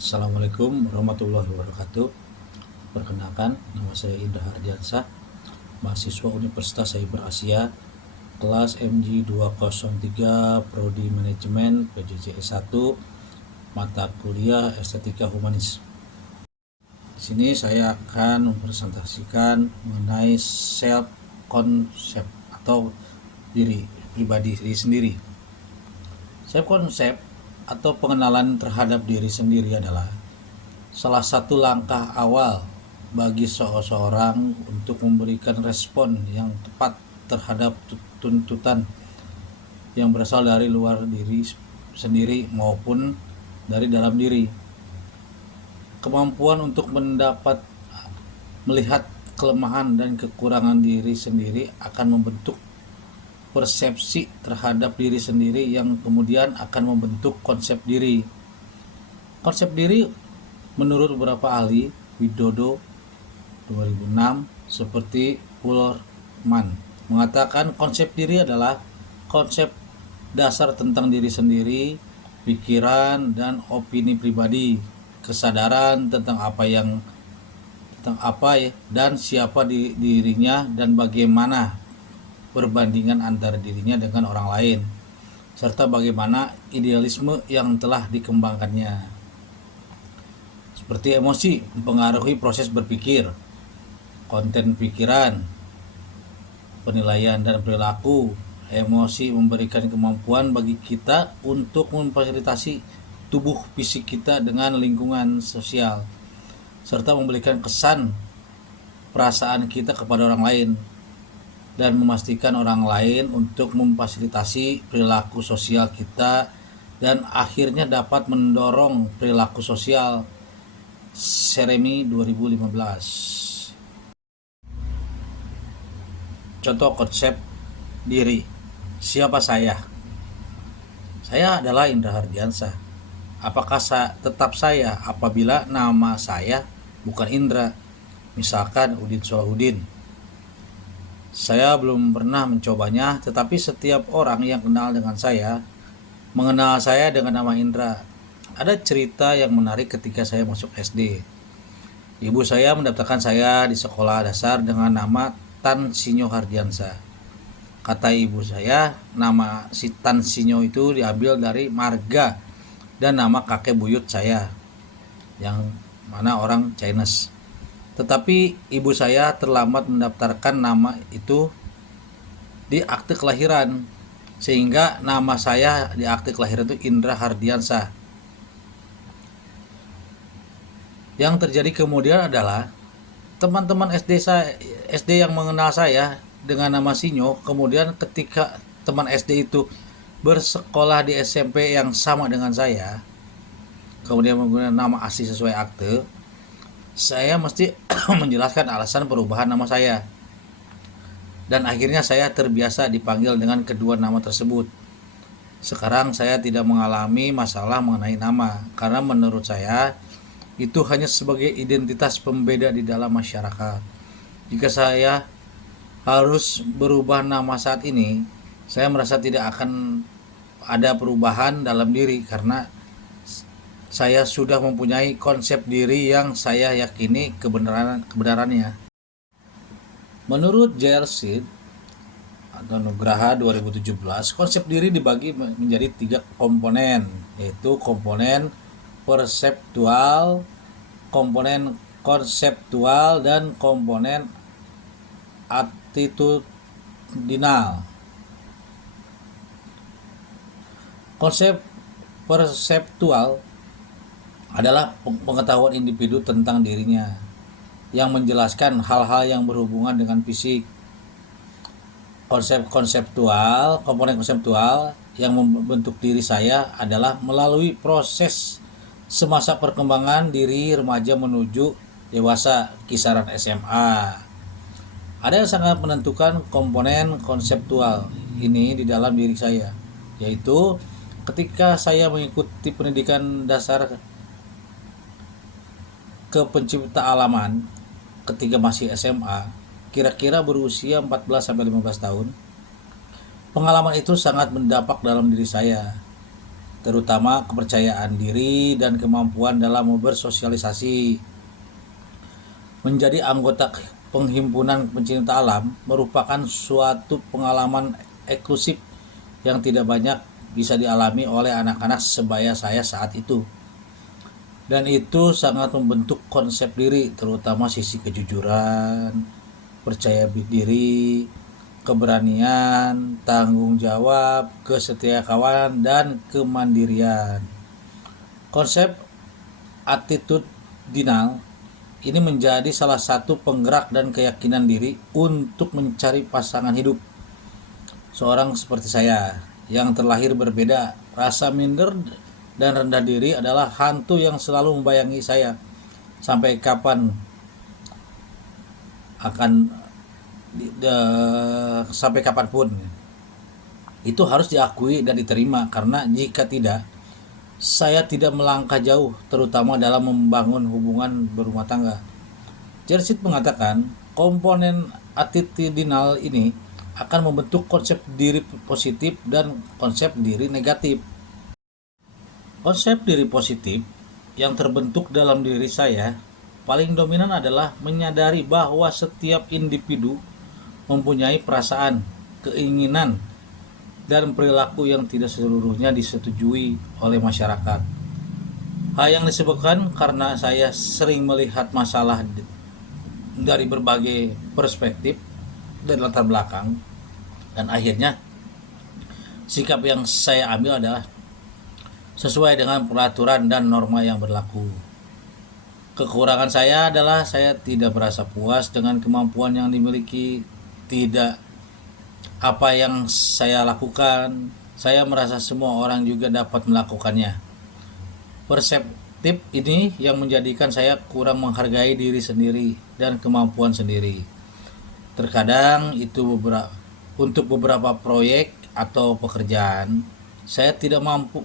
Assalamualaikum warahmatullahi wabarakatuh. Perkenalkan, nama saya Indra Hardiansah, mahasiswa Universitas Cyber Asia, kelas MG203, Prodi Manajemen, PJJ 1, mata kuliah Estetika Humanis. Di sini saya akan mempresentasikan mengenai self concept atau diri pribadi diri sendiri. Self concept atau pengenalan terhadap diri sendiri adalah salah satu langkah awal bagi seseorang untuk memberikan respon yang tepat terhadap tuntutan yang berasal dari luar diri sendiri maupun dari dalam diri. Kemampuan untuk melihat kelemahan dan kekurangan diri sendiri akan membentuk persepsi terhadap diri sendiri yang kemudian akan membentuk konsep diri. Konsep diri menurut beberapa ahli, Widodo 2006 seperti Pullerman mengatakan konsep diri adalah konsep dasar tentang diri sendiri, pikiran dan opini pribadi, kesadaran tentang apa dan siapa dirinya dan bagaimana perbandingan antara dirinya dengan orang lain, serta bagaimana idealisme yang telah dikembangkannya. Seperti emosi mempengaruhi proses berpikir, konten pikiran, penilaian dan perilaku. Emosi memberikan kemampuan bagi kita untuk memfasilitasi tubuh fisik kita dengan lingkungan sosial, serta memberikan kesan perasaan kita kepada orang lain dan memastikan orang lain untuk memfasilitasi perilaku sosial kita dan akhirnya dapat mendorong perilaku sosial. Seremi 2015. Contoh konsep diri. Siapa saya? Saya adalah Indra Hardiansah. Apakah tetap saya apabila nama saya bukan Indra? Misalkan Udin Solahuddin. Saya belum pernah mencobanya, tetapi setiap orang yang kenal dengan saya mengenal saya dengan nama Indra. Ada cerita yang menarik ketika saya masuk SD. Ibu saya mendaftarkan saya di sekolah dasar dengan nama Tan Sinyo Hardiansah. Kata ibu saya, nama si Tan Sinyo itu diambil dari marga dan nama kakek buyut saya, yang mana orang Chinese. Tetapi ibu saya terlambat mendaftarkan nama itu di akte kelahiran, sehingga nama saya di akte kelahiran itu Indra Hardiansah. Yang terjadi kemudian adalah teman-teman SD yang mengenal saya dengan nama Sinyo, kemudian ketika teman SD itu bersekolah di SMP yang sama dengan saya, kemudian menggunakan nama asli sesuai akte, saya mesti menjelaskan alasan perubahan nama saya. Dan akhirnya saya terbiasa dipanggil dengan kedua nama tersebut. Sekarang saya tidak mengalami masalah mengenai nama, karena menurut saya itu hanya sebagai identitas pembeda di dalam masyarakat. Jika saya harus berubah nama saat ini, saya merasa tidak akan ada perubahan dalam diri karena saya sudah mempunyai konsep diri yang saya yakini kebenarannya. Menurut J.R. Sid atau Nugraha 2017, konsep diri dibagi menjadi 3 komponen, yaitu komponen perseptual, komponen konseptual, dan komponen attitudinal. Konsep perseptual adalah pengetahuan individu tentang dirinya yang menjelaskan hal-hal yang berhubungan dengan fisik. Komponen konseptual yang membentuk diri saya adalah melalui proses semasa perkembangan diri remaja menuju dewasa, kisaran SMA. Ada yang sangat menentukan komponen konseptual ini di dalam diri saya, yaitu ketika saya mengikuti pendidikan dasar ke pencipta alaman ketika masih SMA, kira-kira berusia 14-15 tahun. Pengalaman itu sangat mendampak dalam diri saya. terutama kepercayaan diri dan kemampuan dalam bersosialisasi. Menjadi anggota penghimpunan pencinta alam merupakan suatu pengalaman eksklusif yang tidak banyak bisa dialami oleh anak-anak sebaya saya saat itu. Dan itu sangat membentuk konsep diri, terutama sisi kejujuran, percaya diri, keberanian, tanggung jawab, kesetiakawanan, dan kemandirian. Konsep attitudinal ini menjadi salah satu penggerak dan keyakinan diri untuk mencari pasangan hidup. Seorang seperti saya yang terlahir berbeda, rasa minder dan rendah diri adalah hantu yang selalu membayangi saya sampai kapan akan sampai kapanpun. Itu harus diakui dan diterima, karena jika tidak, saya tidak melangkah jauh, terutama dalam membangun hubungan berumah tangga. Jersit mengatakan komponen attitudinal ini akan membentuk konsep diri positif dan konsep diri negatif. Konsep diri positif yang terbentuk dalam diri saya paling dominan adalah menyadari bahwa setiap individu mempunyai perasaan, keinginan, dan perilaku yang tidak seluruhnya disetujui oleh masyarakat. Hal yang disebutkan karena saya sering melihat masalah dari berbagai perspektif dan latar belakang, dan akhirnya sikap yang saya ambil adalah sesuai dengan peraturan dan norma yang berlaku. Kekurangan saya adalah saya tidak merasa puas dengan kemampuan yang dimiliki, tidak apa yang saya lakukan. Saya merasa semua orang juga dapat melakukannya. Perseptif ini yang menjadikan saya kurang menghargai diri sendiri dan kemampuan sendiri. Terkadang itu untuk beberapa proyek atau pekerjaan, saya tidak mampu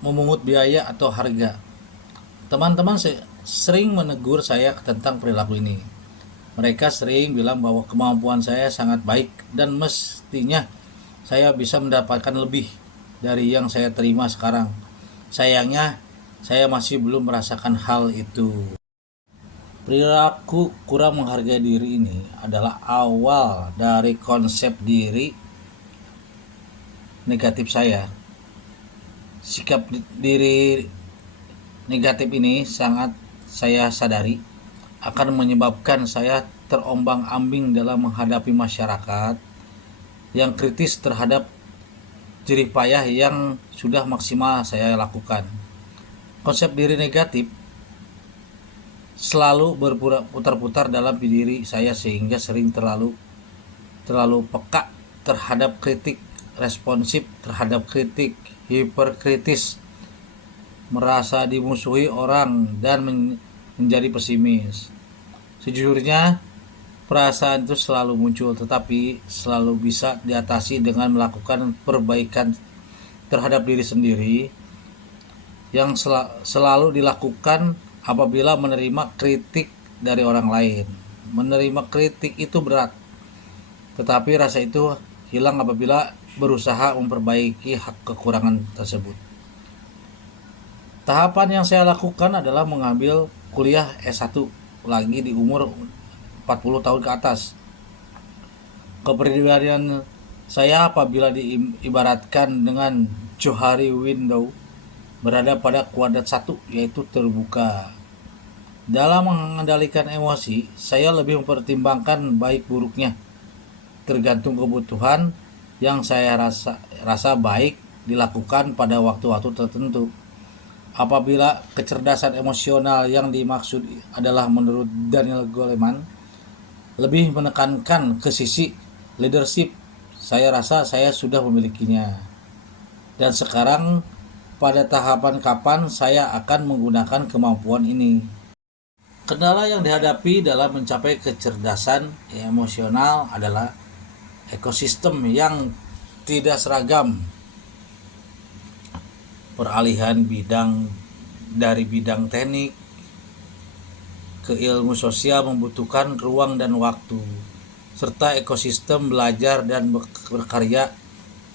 memungut biaya atau harga. Teman-teman sering menegur saya tentang perilaku ini. Mereka sering bilang bahwa kemampuan saya sangat baik dan mestinya saya bisa mendapatkan lebih dari yang saya terima sekarang. Sayangnya, saya masih belum merasakan hal itu. Perilaku kurang menghargai diri ini adalah awal dari konsep diri negatif saya. Sikap diri negatif ini sangat saya sadari akan menyebabkan saya terombang-ambing dalam menghadapi masyarakat yang kritis terhadap jerih payah yang sudah maksimal saya lakukan. Konsep diri negatif selalu berputar-putar dalam diri saya sehingga sering terlalu peka terhadap kritik, responsif terhadap kritik, hiperkritis, merasa dimusuhi orang, dan menjadi pesimis. Sejujurnya, perasaan itu selalu muncul, tetapi selalu bisa diatasi dengan melakukan perbaikan terhadap diri sendiri yang selalu dilakukan apabila menerima kritik dari orang lain. Menerima kritik itu berat, tetapi rasa itu hilang apabila berusaha memperbaiki kekurangan tersebut. Tahapan yang saya lakukan adalah mengambil kuliah S1 lagi di umur 40 tahun ke atas. Kepribadian saya apabila diibaratkan dengan Johari window berada pada kuadrat 1, yaitu terbuka. Dalam mengendalikan emosi, saya lebih mempertimbangkan baik buruknya, tergantung kebutuhan yang saya rasa baik dilakukan pada waktu-waktu tertentu. Apabila kecerdasan emosional yang dimaksud adalah menurut Daniel Goleman lebih menekankan ke sisi leadership, saya rasa saya sudah memilikinya. Dan sekarang pada tahapan kapan saya akan menggunakan kemampuan ini. Kendala yang dihadapi dalam mencapai kecerdasan emosional adalah ekosistem yang tidak seragam. Peralihan bidang dari bidang teknik ke ilmu sosial membutuhkan ruang dan waktu, serta ekosistem belajar dan berkarya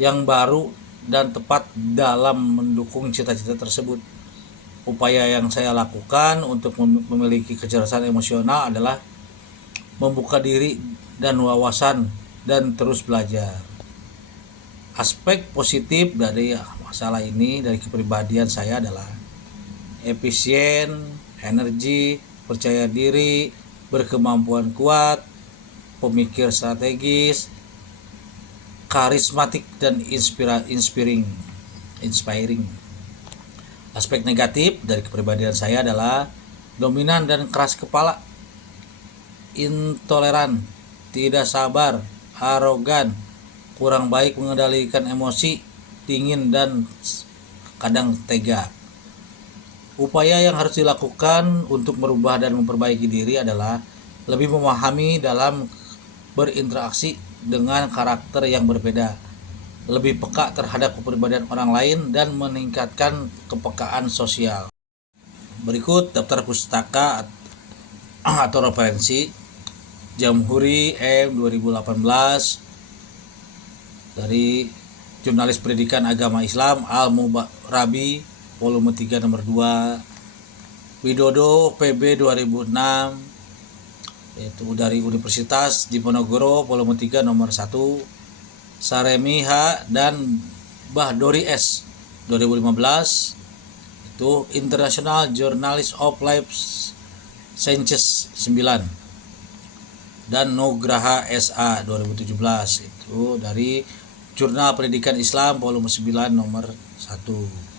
yang baru dan tepat dalam mendukung cita-cita tersebut. Upaya yang saya lakukan untuk memiliki kecerdasan emosional adalah membuka diri dan wawasan dan terus belajar. Aspek positif dari masalah ini, dari kepribadian saya adalah efisien, energi, percaya diri, berkemampuan kuat, pemikir strategis, karismatik, dan inspiring. Aspek negatif dari kepribadian saya adalah dominan dan keras kepala, intoleran, tidak sabar, arogan, kurang baik mengendalikan emosi, dingin, dan kadang tega. Upaya yang harus dilakukan untuk merubah dan memperbaiki diri adalah lebih memahami dalam berinteraksi dengan karakter yang berbeda, lebih peka terhadap kepribadian orang lain, dan meningkatkan kepekaan sosial. Berikut daftar pustaka atau referensi Jamhuri M 2018 dari Jurnalis Pendidikan Agama Islam Al-Mubarabi volume 3 nomor 2, Widodo PB 2006 yaitu dari Universitas Diponegoro volume 3 nomor 1, Saremi H dan Bahdori S 2015 itu International Journalist of Life Sciences 9, dan Nugraha SA 2017 itu dari Jurnal Pendidikan Islam volume 9 nomor 1.